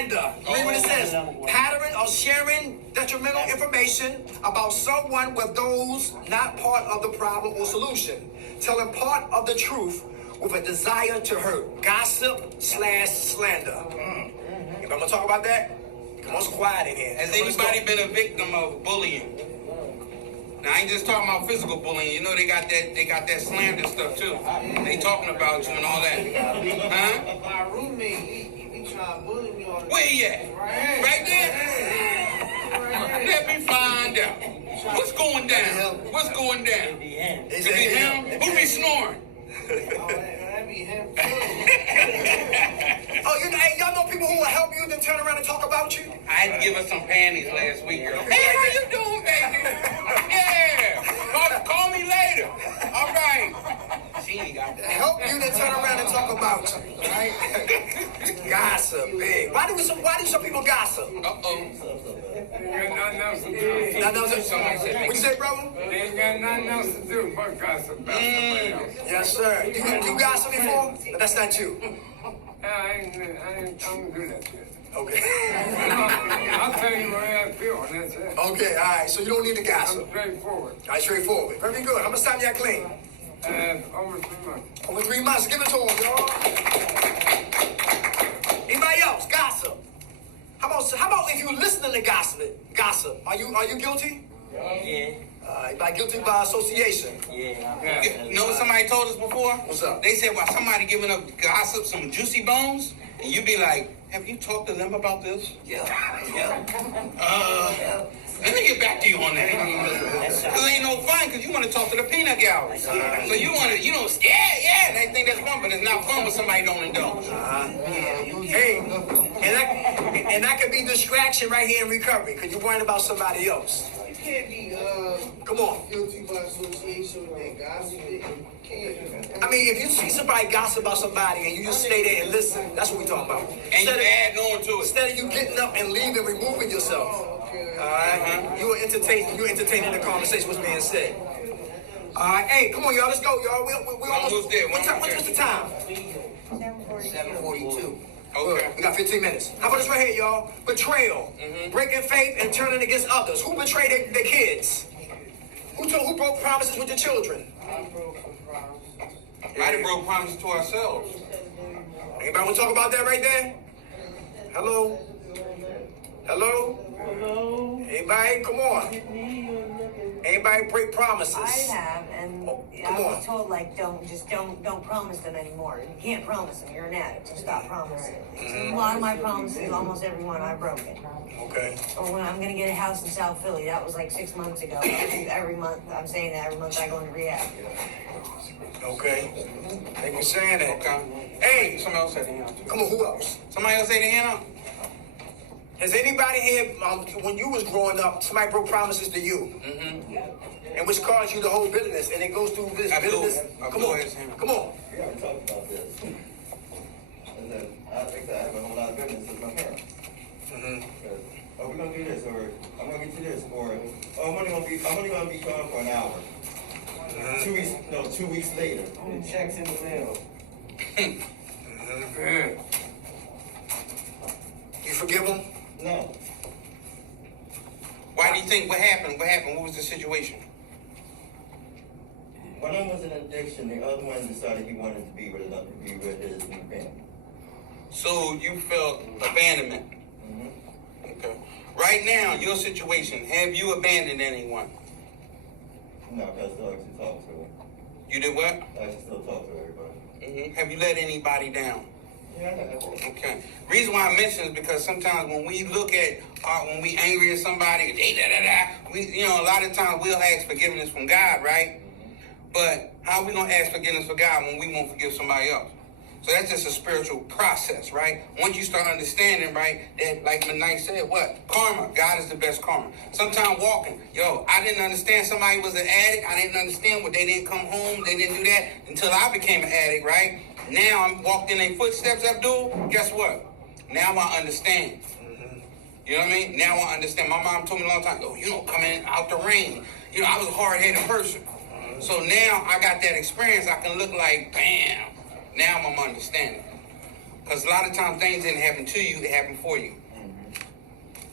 slander. Read what it says. Pattern of sharing detrimental information about someone with those not part of the problem or solution. Telling part of the truth with a desire to hurt. Gossip/slander. If I'm going to talk about that, come on, it's quiet in here. Has anybody been a victim of bullying? Now, I ain't just talking about physical bullying. You know they got that slander stuff too. They talking about you and all that. Huh? My roommate, he trying to bully me on the Where he at? Right there? Let me find out. What's going down? What's going down? Is it him? Who be snoring? That be him. Oh, hey, y'all know people who will help you then turn around and talk about you? I had to give her some panties last week. Hey, how you doing, baby? Yeah. Call me later. All right. She ain't got that. Help you then turn around and talk about you, right? Gossip, big. Why do some people gossip? Uh-oh. Ain't got nothing else to do. What you say, brother? They ain't got nothing else to do but gossip about somebody else. Yes, sir. You gossip before? But that's not you. I don't do that shit. Okay. I'll tell you what I feel, and that's it. Okay, all right. So you don't need to gossip. I'm straightforward. All right, straightforward. Very good. How much time y'all clean? Over 3 months. Over 3 months. Give it to them, y'all. Anybody else? Gossip. How about if you listening to gossip? Are you guilty? Yeah. By guilty by association. Yeah. You know what somebody told us before? What's up? They said, well, somebody giving up gossip, some juicy bones, and you be like, have you talked to them about this? Yeah. Let me get back to you on that. Because it ain't no fun, because you want to talk to the peanut gallery. So you want to, yeah, they think that's fun, but it's not fun when somebody don't indulge. Hey, and that could be distraction right here in recovery, because you're worrying about somebody else. You can't be Come on. guilty by association with that gossip. You can't. I mean, if you see somebody gossip about somebody and you just stay there and listen, that's what we're talking about. And you add on to it. Instead of you getting up and leaving, removing yourself. All right? You are entertaining the conversation what's being said. All right, hey, come on, y'all, let's go, y'all. We almost there. What's the time? 7:42. Okay. We got 15 minutes. How about this right here, y'all? Betrayal. Breaking faith and turning against others. Who betrayed their kids? Who broke promises with their children? Might have broke promises to ourselves. Anybody want to talk about that right there? Hello? Hello? Anybody? Come on. Anybody break promises? I have, and I was told don't promise them anymore. You can't promise them. You're an addict. So stop promising. A lot of my promises, almost every one, I've broken. Okay. Or when I'm gonna get a house in South Philly, that was like 6 months ago. Every month, I'm saying that every month I go into rehab. Okay. Thank you for saying that. Okay. Hey, Somebody else had their hand up. come on, who else? Somebody else had their hand up? Has anybody here, when you was growing up, somebody broke promises to you? And which caused you to hold bitterness, and it goes through this bitterness? Come on. Come on. We gotta talk about this. And then I think I have a whole lot of business with my parents. Oh, we're gonna do this, or I'm gonna get you this, or oh, I'm only gonna be gone for an hour. 2 weeks, 2 weeks later. The checks in the mail. You forgive them? No. Why do you think, what happened? What was the situation? One of them was an addiction. The other one decided he wanted to be with his new family. So you felt abandonment. Okay. Right now, your situation, have you abandoned anyone? No, I still actually talk to her. You did what? I actually still talk to everybody. Have you let anybody down? Yeah, I got that. Okay. Reason why I mention is because sometimes when we look at, when we angry at somebody, we, a lot of times we'll ask forgiveness from God, right? But how are we gonna ask forgiveness for God when we won't forgive somebody else? So that's just a spiritual process, right? Once you start understanding, right, that like Manite said, what? Karma. God is the best karma. Sometimes walking, I didn't understand somebody was an addict. I didn't understand what they didn't come home. They didn't do that until I became an addict, right? Now I'm walked in their footsteps, Abdul. Guess what? Now I understand. You know what I mean? Now I understand. My mom told me a long time ago, coming out the rain. I was a hard-headed person. So now I got that experience. I can look like, bam. Now I'm understanding. Because a lot of times things didn't happen to you, it happened for you.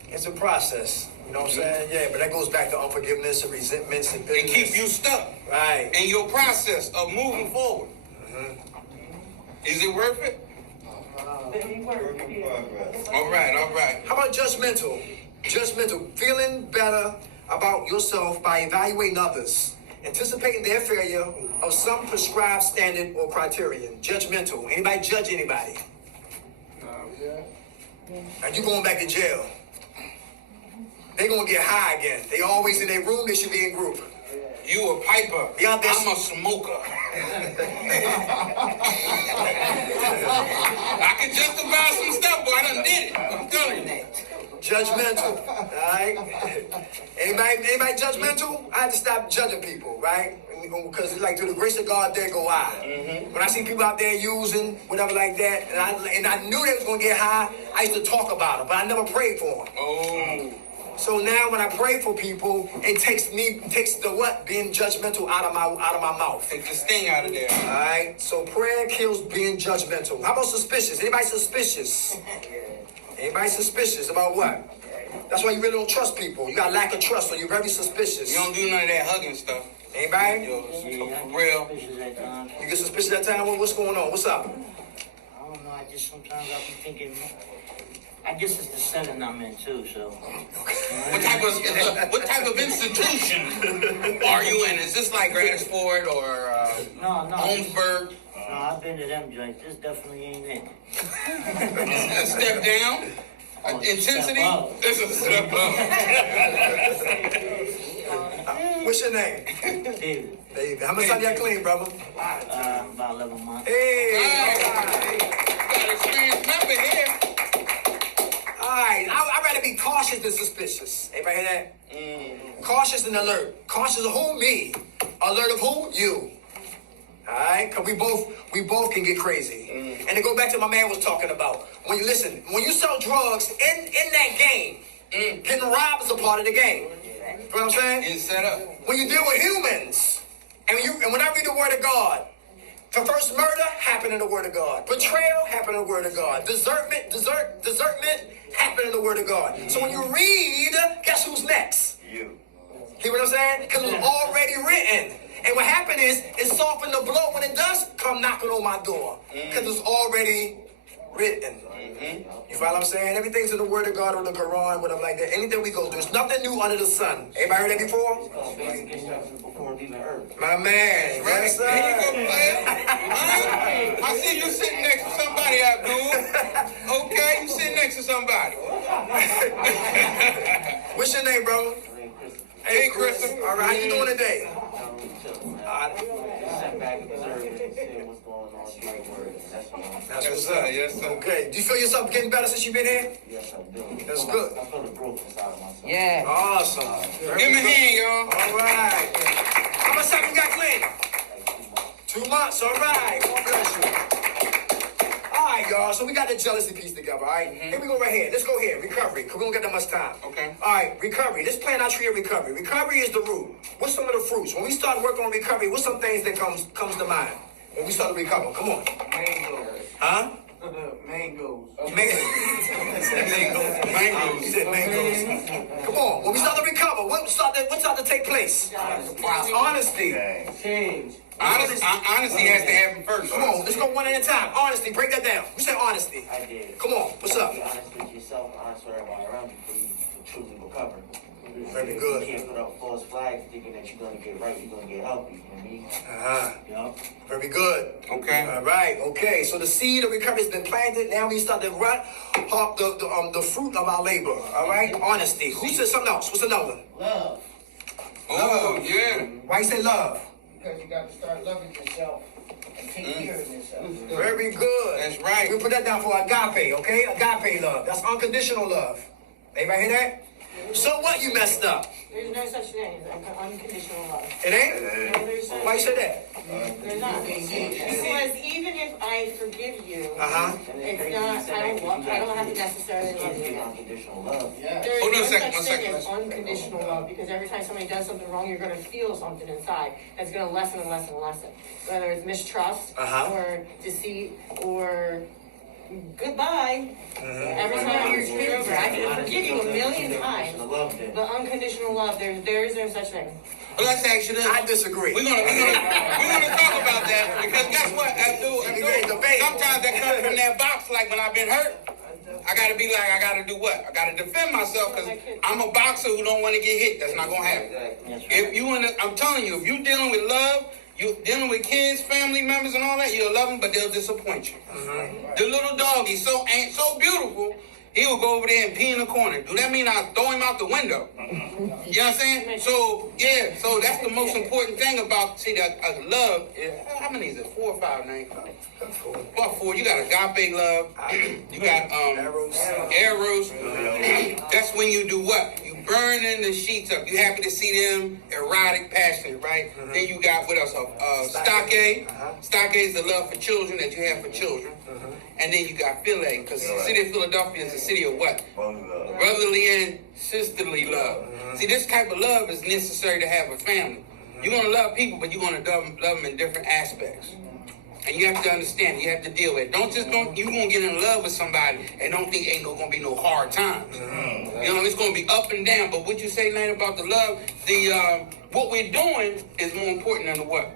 It's a process. You know what I'm saying? Yeah, but that goes back to unforgiveness and resentments and It bitterness. keep you stuck Right. in your process of moving forward. Is it worth it? Work in progress. All right. How about judgmental? Judgmental, feeling better about yourself by evaluating others, anticipating their failure of some prescribed standard or criterion. Judgmental. Anybody judge anybody? And you going back to jail. They gonna get high again. They always in their room, they should be in group. You a piper. Yeah, that's- I'm a smoker. I can justify some stuff, but I done did it. I'm telling you. Judgmental, alright? Anybody judgmental? I had to stop judging people, right? Because it's like, through the grace of God, there go I. When I see people out there using whatever like that, and I knew they was gonna get high, I used to talk about them, but I never prayed for them. Oh. So now when I pray for people, it takes the what? Being judgmental out of my mouth. Take the sting out of there. Alright? So prayer kills being judgmental. How about suspicious? Anybody suspicious? Anybody suspicious about what? That's why you really don't trust people. You got lack of trust, so you're very suspicious. You don't do none of that hugging stuff. Anybody? Yo, for real. You get suspicious at that time? What's going on? What's up? I don't know. I just sometimes I be thinking. I guess it's the setting I'm in too. So. What type of institution are you in? Is this like Gratisford or No. Holmesburg? No, I've been to them joints. This definitely ain't it. A step down? Oh, it's a Intensity? step up. It's a step up. What's your name? David. David. How much time you got clean, brother? About 11 months. Hey! Got experienced member here. Alright, I'd rather be cautious than suspicious. Everybody hear that? Cautious and alert. Cautious of who? Me. Alert of who? You. Alright? Because we both can get crazy. And to go back to my man was talking about, when you sell drugs in that game, getting robbed is a part of the game. You know what I'm saying? Getting set up. When you deal with humans, and when I read the word of God, the first murder happened in the word of God. Betrayal happened in the word of God. Desertment happened in the word of God. So when you read, guess who's next? You. Hear what I'm saying? Because it was already written. And what happened is, it softened the blow when it does come knocking on my door. Because it's already written. You follow what I'm saying? Everything's in the word of God or the Quran, whatever like that. Anything we go through. There's nothing new under the sun. Everybody heard that before? Before leaving Earth. My man. Yes, sir. There you go, player. Right? I see you sitting next to somebody, Abdul. Okay, you sitting next to somebody. What's your name, bro? Hey, Christopher. All right, how you doing today? Sat back, observe, and see what's going on. Like words. That's all. That's Yes, what's sir. up. Yes, sir. Okay. Do you feel yourself getting better since you've been here? Yes, I do. That's good. I feel the growth inside of myself. Yeah. Awesome. Very Give me a good. hand, y'all. All right. How much time you got clean? 2 months. All right. God bless you. All right, y'all. So we got the jealousy piece together, all right? Here we go right here. Let's go here. Recovery, because we don't get that much time. Okay. All right, recovery. Let's plan our tree of recovery. Recovery is the root. What's some of the fruits? When we start working on recovery, what's some things that comes to mind when we start to recover? Come on. Mangoes. Huh? Mangoes. Mangoes. Mangoes. You said mangoes. Come on. When we start to recover, what's start to take place? Honesty. Change. Honesty has to happen first. Come on, let's go one at a time. Honesty, break that down. You said honesty. I did. Come on, what's up? Be honest with yourself, honest with everybody around you, for you to truly recover. Very good. You can't put up false flags thinking that you're gonna get right, you're gonna get healthy. You know what I mean? Uh-huh. Yup. Very good. Okay. All right. Okay. So the seed of recovery has been planted. Now we start to harp the fruit of our labor. All right. Honesty. Who said something else? What's another one? Love. Oh, yeah. Why you say love? Because you got to start loving yourself and take care of yourself. Very good. That's right. We put that down for agape. Okay. Agape love. That's unconditional love. Everybody hear that? So what? You messed up. There's no such thing as unconditional love. It ain't. No, there's such Why you say that? There's not. Because even if I forgive you, Uh-huh. it's not. I don't have to necessarily love you. Unconditional love. Yeah. There is Hold on no a second, such one thing second. as unconditional love, because every time somebody does something wrong, you're going to feel something inside that's going to lessen and lessen and lessen. Whether it's mistrust Uh-huh. or deceit or goodbye. Every time you're screwed over, I can forgive you a million times. But unconditional love, there is no such thing. But let's ask you this. I disagree. We're gonna talk about that because guess what? Abdul, sometimes that comes from that box. Like when I've been hurt, I gotta be like, I gotta do what? I gotta defend myself because I'm a boxer who don't want to get hit. That's not gonna happen. If you I'm telling you, if you dealing with love, you dealing with kids, family members, and all that, you'll love them, but they'll disappoint you. The little dog, he's so beautiful. He will go over there and pee in the corner. Do that mean I throw him out the window? You know what I'm saying? So, yeah, so that's the most important thing about, love. How many is it? 4 or 5, Nate? About 4. You got agape love. You got eros. That's when you do what? You burning the sheets up. You happy to see them, erotic, passionate, right? Then you got, what else? Stockade. Stockade is the love for children that you have for children. And then you got Philae, because the city of Philadelphia is a city of what? Brotherly and sisterly love. See, this type of love is necessary to have a family. You're going to love people, but you're going to love them in different aspects. And you have to understand, you have to deal with it. You're going to get in love with somebody and don't think ain't going to be no hard times. You know, it's going to be up and down. But what you say, Nate, about the love, what we're doing is more important than the what?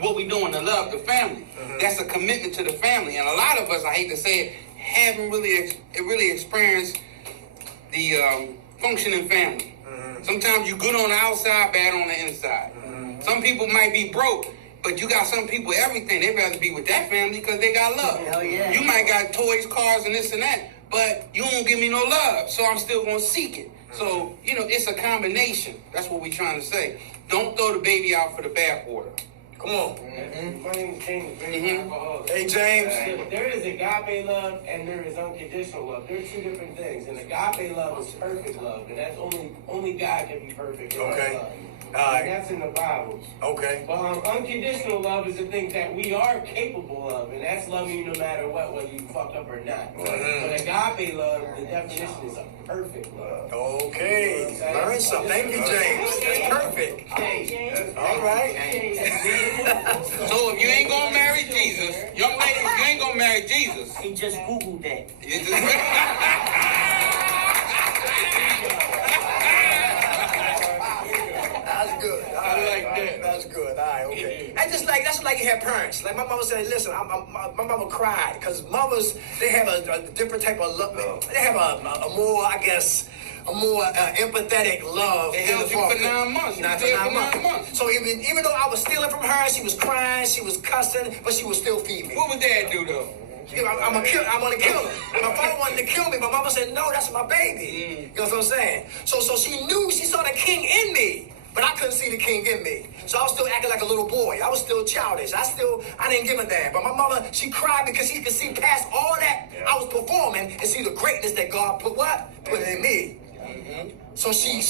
What we doing to love the family. That's a commitment to the family. And a lot of us, I hate to say it, haven't really experienced the functioning family. Sometimes you good on the outside, bad on the inside. Some people might be broke, but you got some people, everything, they'd rather be with that family because they got love. Hell yeah. You might got toys, cars, and this and that, but you won't give me no love, so I'm still going to seek it. So, it's a combination. That's what we're trying to say. Don't throw the baby out for the bathwater. Come on. My name is James. Hey, James. There is agape love and there is unconditional love. They're two different things. And agape love is perfect love, and that's only God can be perfect. Okay. Love. All right. And that's in the Bible. Okay. But unconditional love is the thing that we are capable of, and that's loving you no matter what, whether you fuck up or not. But agape love, the definition is a perfect love. Okay. Learn something. Thank you, James. That's perfect. All right. So if you ain't going to marry Jesus, young ladies, if you ain't going to marry Jesus, He just Googled that. you just... That's good. All right. I like that. That's good. All right. Okay. That's like you have parents. Like my mama said, listen, my mama cried because mothers, they have a different type of love. They have a more, I guess, a more empathetic love. They held you for 9 months. Not for 9 months. So even though I was stealing from her, she was crying, she was cussing, but she would still feed me. What would Dad do though? I'm gonna kill him. My father wanted to kill me. My mama said, no, that's my baby. You know what I'm saying? So she saw the king in me, but I couldn't see the king in me. So I was still acting like a little boy. I was still childish. I didn't give a damn. But my mama, she cried because she could see past all that I was performing and see the greatness that God put in me. So she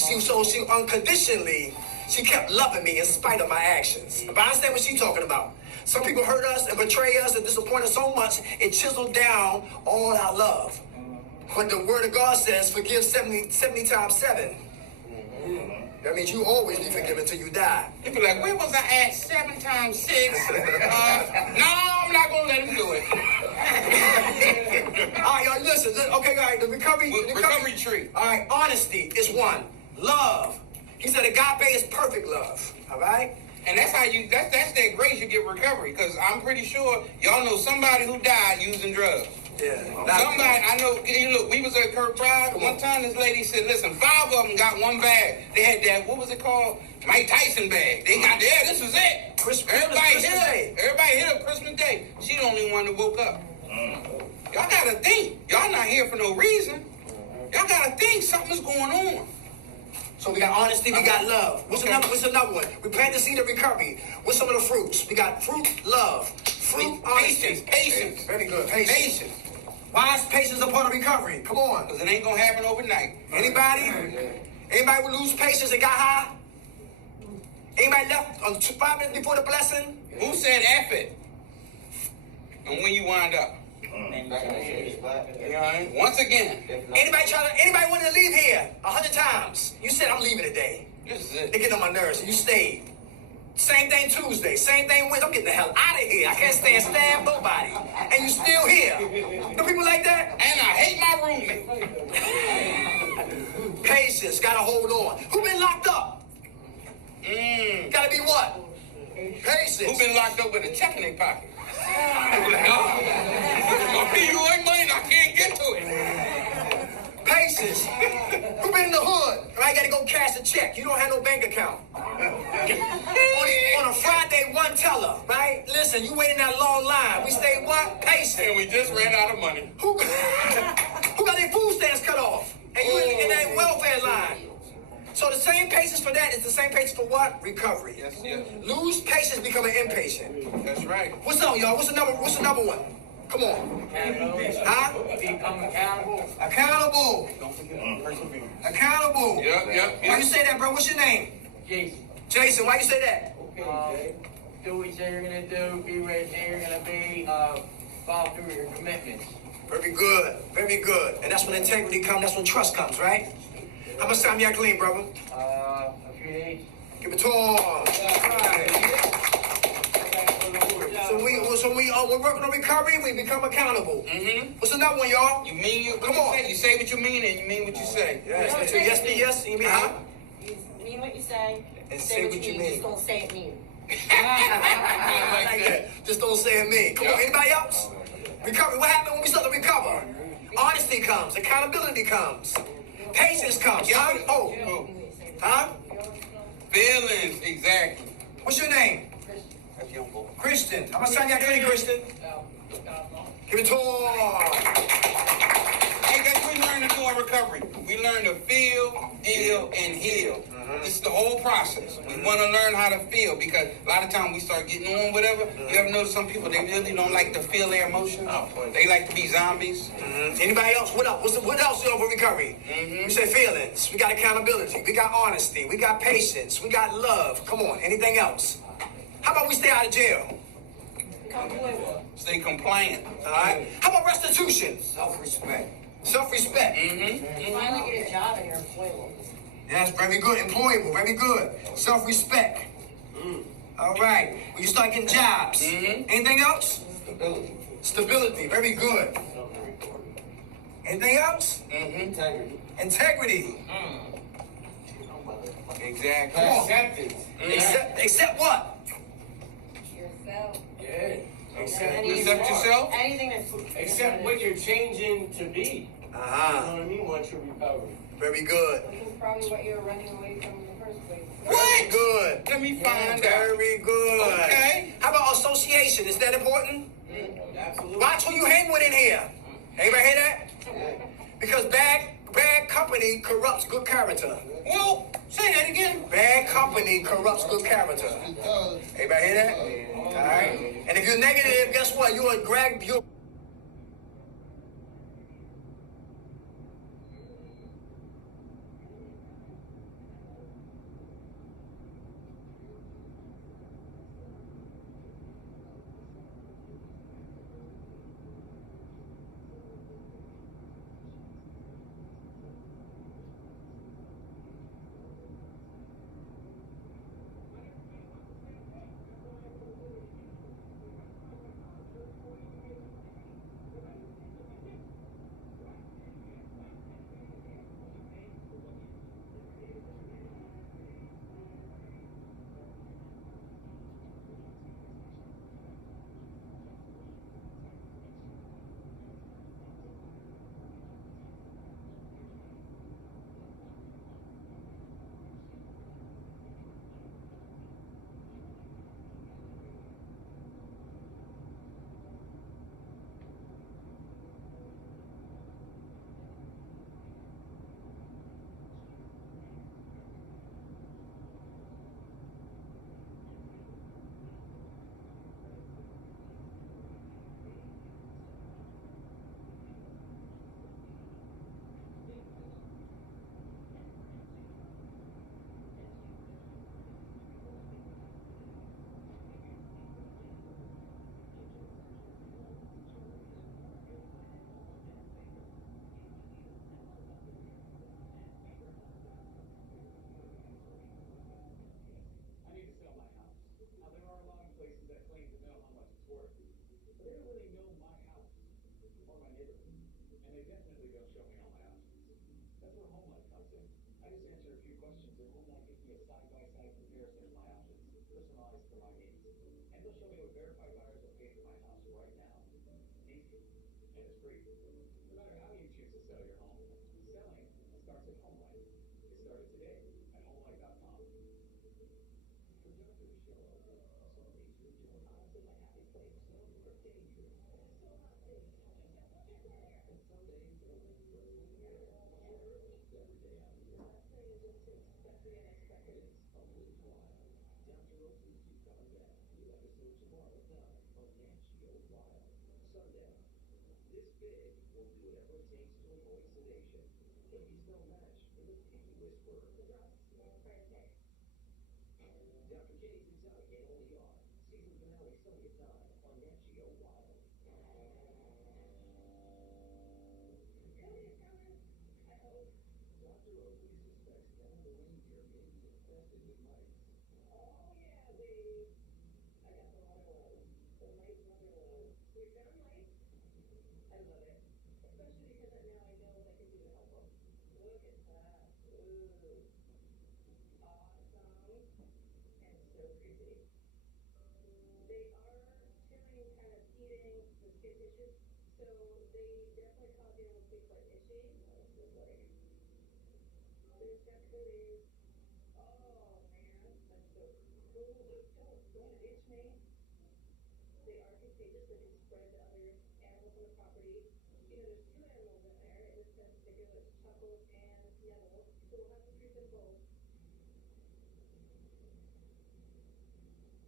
unconditionally, she kept loving me in spite of my actions. But I understand what she's talking about. Some people hurt us and betray us and disappoint us so much, it chiseled down all our love. But the word of God says, forgive 70 times 7. That means you always be forgiven until you die. You be like, where was I at 7 times 6? No, I'm not going to let him do it. All right, y'all, listen. Okay, all right, the recovery tree. All right, honesty is one. Love. He said agape is perfect love. All right? And that's how that's that grace you get recovery. Because I'm pretty sure y'all know somebody who died using drugs. Yeah. Somebody, I know, look, we was at Kirk Pride. One time this lady said, listen, 5 of them got one bag. They had that, what was it called? Mike Tyson bag. They got there, this was it. Everybody hit up Christmas Day. She the only one that woke up. Y'all gotta think. Y'all not here for no reason. Y'all gotta think something's going on. So we got honesty, we got love. What's another one? We plant the seed of recovery. What's some of the fruits? We got fruit, love. Fruit, honesty. Patience. Very good. Patience. Why is patience a part of recovery? Come on. Because it ain't gonna happen overnight. Anybody would lose patience and got high? Anybody left 5 minutes before the blessing? Who said F it? And when you wind up? Once again. Anybody wanted to leave here 100 times? You said, I'm leaving today. This is it. They get on my nerves and you stayed. Same thing Tuesday, same thing Wednesday. I'm getting the hell out of here. I can't stand nobody. And you still here. gotta be what? Who Patient. been locked up with a check in their pocket? They be like, oh, I'll pay you like money, and I can't get to it. Patience. Who been in the hood? Right, gotta go cash a check. You don't have no bank account. on a Friday, one teller, right? Listen, you wait in that long line. We stay what? Patient. And we just ran out of money. Who got their food stamps cut off? And you in that welfare line. So the same patience for that is the same patience for what? Recovery. Yes, yes. Lose patience, become an impatient. That's right. What's up, y'all? What's the number one? Come on. Huh? Become accountable. Accountable. Accountable. Yep. Why you say that, bro? What's your name? Jason. Jason, why you say that? Do what you say you're gonna do, be where you say you're gonna be, follow through with your commitments. Very good. Very good. And that's when integrity comes. That's when trust comes, right? How much time y'all clean, brother? A few days. Give it to him. So we're working on recovery. We become accountable. Mm-hmm. What's another one, y'all? You mean you? Come What on. you say what you mean, and you mean what you say. Yes. Yes. Be yes. You mean huh? You mean what you say, And say what you mean, just don't say it mean. I like that. Just don't say it me. Come on. Anybody else? Recovery. What happened when we start to recover? Honesty comes. Accountability comes. Patience comes. Huh? Oh. Huh? Feelings, exactly. What's your name? That's young boy. Christian. How much time y'all clean, Christian? Give it to him. Hey, guys, we learn to do our recovery. We learn to feel, deal, and heal. This is the whole process. We want to learn how to feel because a lot of times we start getting on whatever. You ever notice some people, they really don't like to feel their emotions? They like to be zombies. Anybody else? What else? What else for recovery? We say feelings. We got accountability. We got honesty. We got patience. We got love. Come on. Anything else? How about we stay out of jail? Stay compliant. All right. How about restitution? Self-respect. Self-respect. Finally get a job in your employment. That's very good. Employable. Very good. Self-respect. All right. When you start getting jobs. Anything else? Stability. Very good. Anything else? Integrity. Exactly. Come on. Acceptance. Accept what? Yourself. Yeah. Accept yourself? Anything that's. Accept what you're changing to be. You know what I mean? Once you recover. Very good. Which is probably what you were running away from in the first place. Very good. Let me find out. Very good. Okay. How about association? Is that important? Absolutely. Watch who you hang with in here. Anybody hear that? Because bad company corrupts good character. Well, say that again. Bad company corrupts good character. Everybody hear that? All right. And if you're negative, guess what? You're And they'll show me what verified buyers will pay for my house right now. Easy. And it's free. No matter how you choose to sell your home, selling starts at HomeLight. Get started today at HomeLight.com. For Dr. Michelle, some days you're doing odds in my happy place. Some are dangerous. So hot days. And some days they're like frozen air. Every day out here. Last night is just expect the unexpected. It's always wild. Dr. Oakley's You Coming Back. New episode tomorrow at 9 on Nat Geo Wild. Sundown. This big will do whatever it takes to avoid sedation. But he's no match for the picky whisperer. Dr. Kitty's Exotic and Only On. Season finale Sunday at 9 on Nat Geo Wild. Dr. Oakley suspects one of the reindeer may be infested with mice. Oh yeah, baby. I got the right one. The mice wonderland. We found mice. I love it. Especially because now I know what I can do to help them. Look at that. Ooh. Awesome. And so pretty. They are chewing, kind of eating the skin tissue. So they definitely cause you to be quite itchy. It's just like, there's definitely, oh man, that's so cool. Don't itch me. They are contagious. They can spread to other animals on the property. You know, there's 2 animals in there. In this particular, it's Chuckles and Neville. So we'll have to treat them both.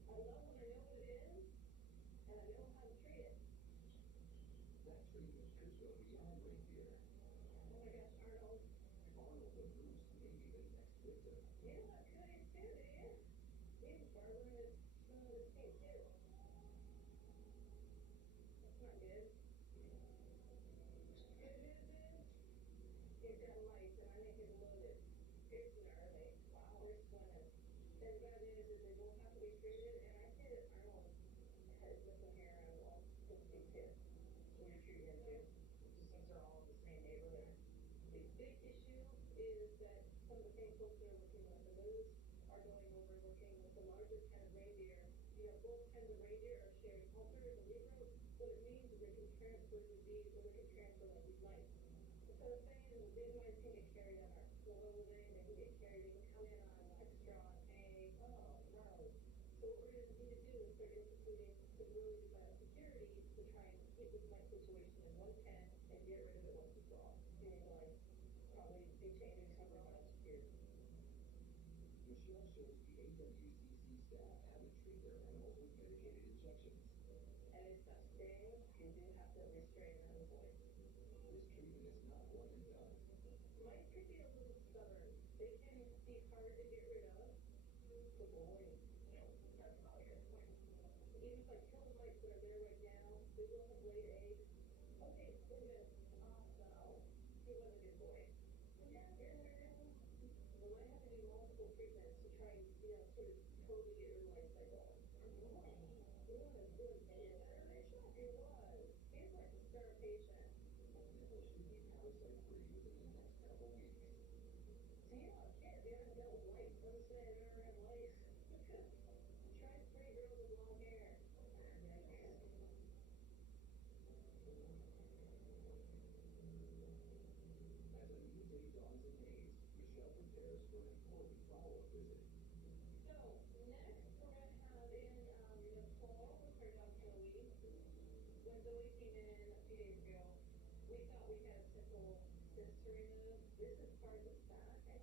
I love when I know what it is, and I know how to treat it. That treatment could go beyond reindeer. Oh my gosh, Arnold. Arnold the Bruce may be the next victim. You know what could it too, dude? Maybe Barbara is some of this thing too. That's not good. Good news is, he's got mice, and I think he's loaded. It's early. Wow. They're swimming. And the bad news is they won't have to be treated, and I see that Arnold has missing hair on all his feet too. So you're treating him too. Just since they're all in the same neighborhood. The big issue is that some of the same folks that are looking at the news are going over looking with the largest kind of reindeer. You know, both kinds of reindeer are sharing cultures and Negro. What it means is they can transfer disease, or they can transfer like these mice. So the thing is, these mice can get carried on our clothing, they can get carried, they can come in on like straw and hay. Oh, no. So what we're going to need to do is start instituting some really good biosecurity to try and keep this mice situation in one pen and get rid of it once and for all. You need to like probably be changing some of our biosecurity. Michelle shows the AWCC staff how to treat their animals with medicated injections. And if that stings, you do have to restrain them in the voice. This treatment is not one and done. Mice could be a little stubborn. They can be hard to get rid of. The boy, that's not a good point. Even if I kill the mice that are there right now, they will have laid eggs. Okay, we're good. Awesome. He was a good boy. Yeah, we might have to do multiple treatments to try and, you know, sort of totally get your life cycle. It was good. It was. He's like a star patient. Nipple should be parasite free within the next couple weeks. So you know, kids, they haven't dealt with lice. Let me say I've never had lice. Try pretty girls with long hair. As a new day dawns in haze, Michelle prepares for an important follow-up visit. So, next we're going to have in Nicole with her dog Zoe. When Zoe came in a few days ago, we thought we had a simple cyst to remove. This is part of the back, I think.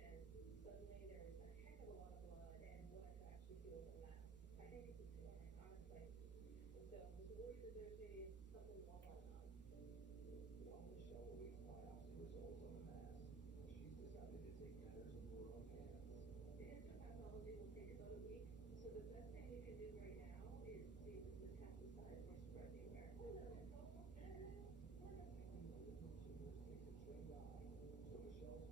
And suddenly there was a heck of a lot of blood, and what I could actually feel was a mass. I think it's a tumor, honestly. So I was worried that there's maybe something more going on. While Michelle awaits biopsy results on the mass, she's decided to take matters into her own hands. The histopathology will take about a week, so the best thing we can do right now is see if it's metastasized or spread anywhere. Malignant tumors make a trained eye, so Michelle's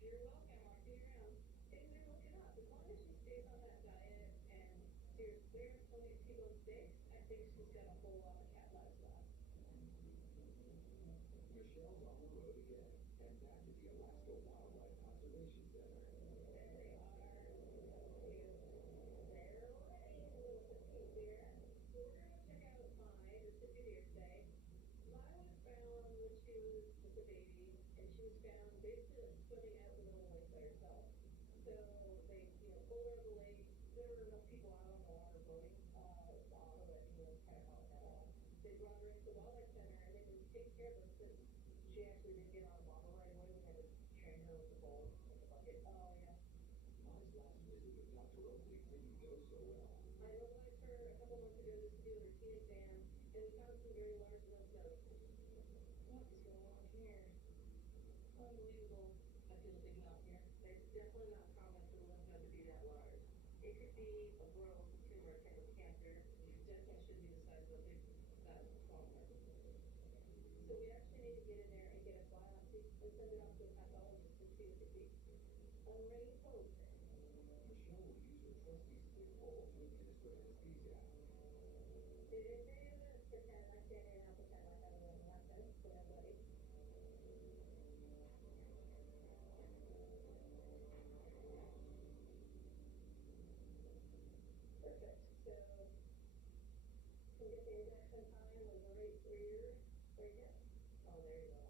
You're welcome. I'll see you around. And then look it up. As long as she stays on that diet and steers clear of some of these people in sticks, I think she's got a whole lot of cat lives left. Michelle's on the road again and back at the Alaska Wildlife Conservation Center. There they are. They're ready. Little petite deer. So we're gonna check out Mai, the Mississippi deer today. Mai was found when she was just a baby, and she was found basically like swimming out in the middle of the lake by herself. So they, pulled her out of the lake. There were enough people out on the water boating, auto that, kind of helped her out. They brought her into the wildlife center, and they've been taking care of her since. She actually didn't get on the water right away. We had to train her with the bowl and the bucket. Oh, yeah. Mai's last visit with Dr. Oakley didn't go so well. I mobilized her a couple months ago just to do a routine exam, and we found some very large lymph nodes. What is going on here? Unbelievable. I feel a big mouth here. It's definitely not common for the lymph node to be that large. It could be a growth tumor type of cancer. It definitely shouldn't be the size of a big small one. So we actually need to get in there and get a biopsy and send it off to a pathologist to see what they see. Unrated hope. Michelle will use her trusty stick pole to administer anesthesia. They didn't say it was pretend I stand here and I'll pretend like I was nothing, but I'm ready. Perfect. So, can get the injection time was right here. Right here? Oh, there you go.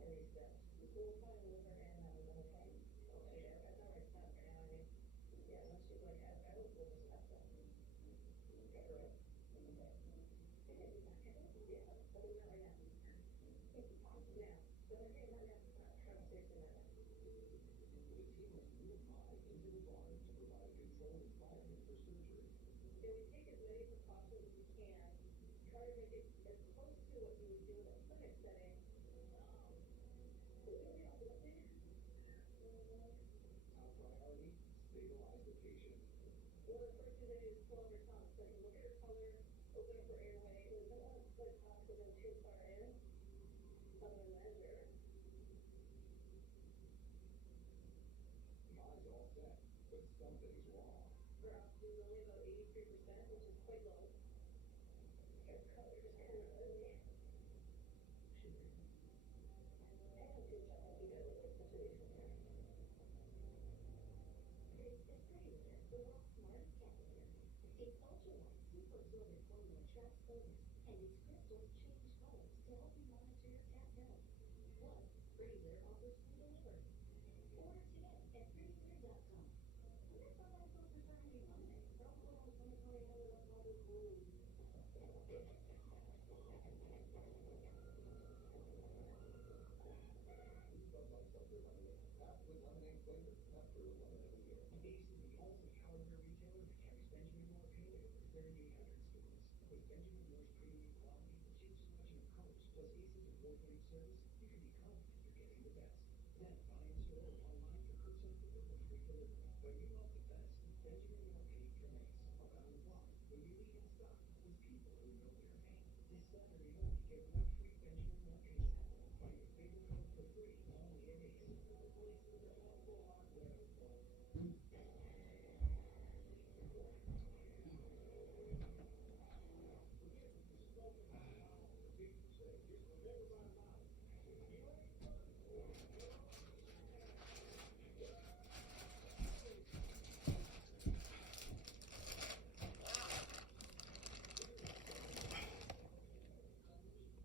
And these steps. We'll probably move her in that was okay. Okay, that's all right stuff for now. I mean, yeah, once she's like, I will we'll just have to get her in. Okay. Yeah, but we're not right now. Now, so I'm saying right now, I'm seriously right now. The team has moved Mai into the barn to provide a controlled environment for surgery. And we take as many precautions as we can, try to make it as close to what you would do in a clinic setting. Top priority, stabilize the patient. One of the first things I do is pull on her tongue, so I can look at her color, open up her airway. We don't want to put oxygen too far in. I'm gonna measure. Mai's all set, but something's wrong. Her oxygen is only about 83%, which is quite low. Her color is kind of ugly. I don't feel like I can go with this situation here. It's Australia, the world's smartest cat litter. Its ultra-light, super absorbent formula traps odors, and its crystals change colors to help you monitor your cat's health. Plus, Pretty Litter offers free delivery. Order today at prettylitter.com. And that's all I thought for Friday Monday. Don't go on 2020 Halloween Mother Rules. Bud Light Seltzer Lemonade, packed with lemonade flavor, after 11 year. Ace is the only hardware retailer that carries Benjamin Moore paint in over 3,800 stores. With Benjamin Moore's premium quality, cheap selection of colors, plus Ace's award-winning service, you can be confident you're getting the best. Then buy in store or online for curbside pickup or free delivery. When you love the best, Benjamin Moore